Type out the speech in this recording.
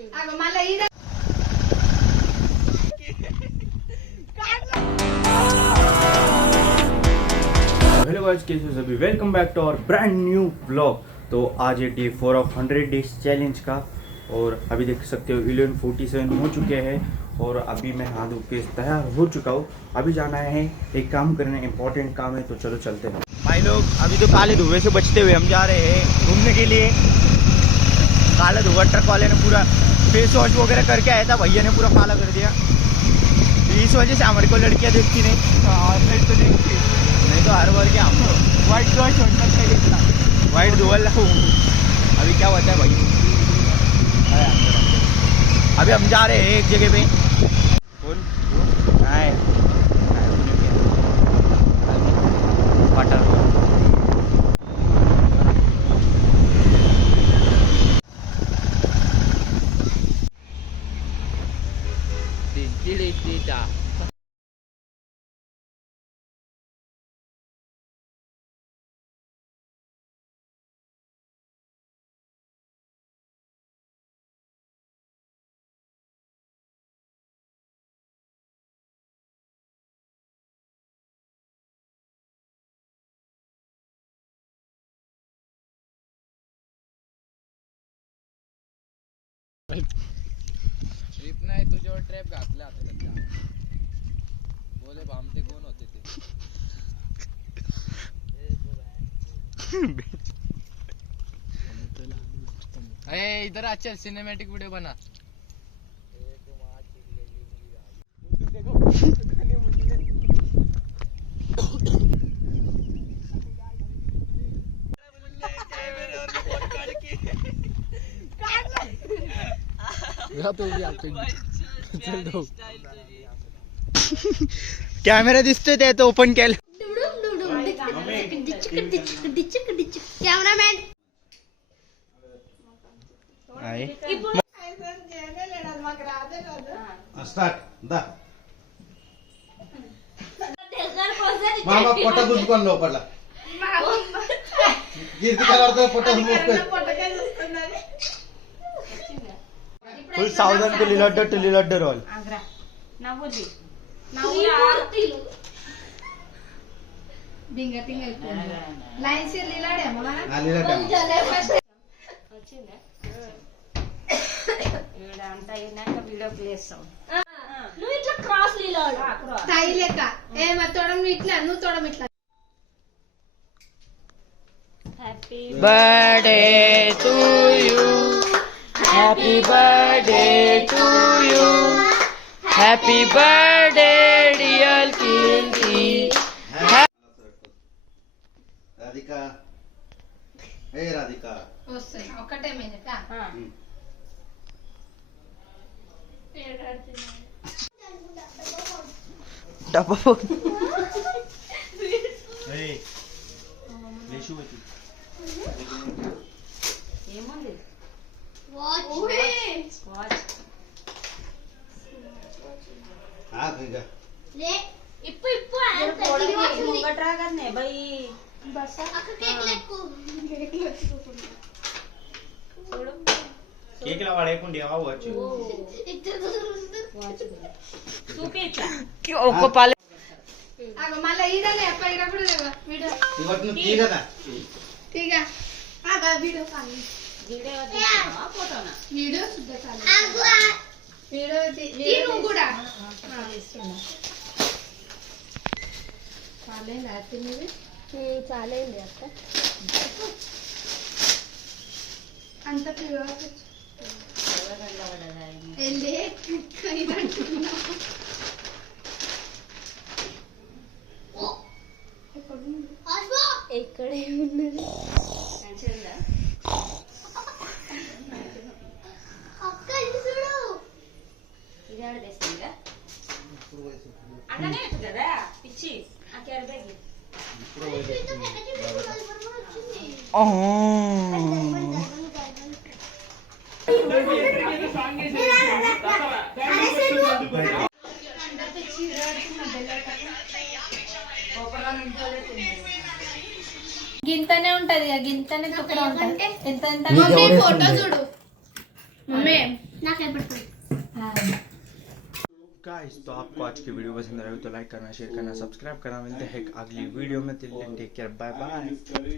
Hello guys, कैसे हो सभी? Welcome back to our brand new blog. तो आज है डे 4 ऑफ 100 डेज चैलेंज का और अभी देख सकते हो 11:47 हो चुके हैं और अभी मैं नहा धो के तैयार हो चुका हूँ। अभी जाना है एक काम करने, इंपॉर्टेंट काम है, तो चलो चलते हैं भाई लोग। अभी तो काले धुएं से बचते हुए हम जा रहे हैं घूमने के लिए। काला धुआं ट्रक वाले ने पूरा फेस वॉश वगैरह करके आया था, भैया ने पूरा काला कर दिया। इस वजह से हमारे को लड़कियाँ देखती नहीं, नहीं तो हर बार क्या हम वाइट धुआं छोड़ना वाइट धुआं लाऊं। अभी क्या होता है भाई, अभी हम जा रहे हैं एक जगह पे। ट्रिप नाही तुझ्यावर ट्रॅप घातला आता. बोले भामटे कोण होते ते? अरे इधर अच्छा सिनेमैटिक वीडियो बना. कॅमेरा दिसतोय ते तो ओपन केलं. कॅमेरामॅन मामा पोटा गुंजकोन लोपडला गिरती करार पोटा फुल सावधान टू लिलड्डर रोल. लाइन से लीलाड़े मला నువ్వు ఇట్లా క్రాస్ లీలాడు తాయి లెక్క ఏ మతోడం ఇట్లా నువ్వు తోడం ఇట్లా. Happy birthday to you, happy birthday to you, happy birthday dear किंगी. राधिका ए राधिका వస్తాయి ఒకటే మినిట్ डब्बा ఏముంది వాచ్ हा गंगा లే ఇప్పు ముంగట్రాగనే బై బస్ అక్క కేక్ లెక్కు చూడు केक ला वाळेकुंडी आवाच ఒక్క పాలే ఆగ మళ్ళీ ఈడనే పైన కూడా లేవా వీడియో इवतनु तीगदा తీగా ఆగ వీడియో కాని వీడియో తీయమా ఫోటోనా వీడియో సుద్ద కాని ఆగు వీడియో తీను కూడా ఇస్తున్నా చాలే నాతినిది చాలేండి అక్క అంత ప్యూర్ ఎల్లే కైనంటున్నా ఎక్కడే ఉన్నది మంచిదా అక్క ఇది చూడు ఇది ఆడ దేశంగా అన్ననే కదా పిచ్చి ఆ క్యారీ బ్యాగ్ గింతనే ఉంటది, గింతనే తుక్కడ ఉంటది. ఎంత ఎంత మమ్మీ ఫోటో చూడు మమ్మీ. నాకు गाइस, तो आपको आज की वीडियो पसंद आई हो तो लाइक करना, शेयर करना, सब्सक्राइब करना। मिलते हैं एक अगली वीडियो में। Till then take care, bye bye.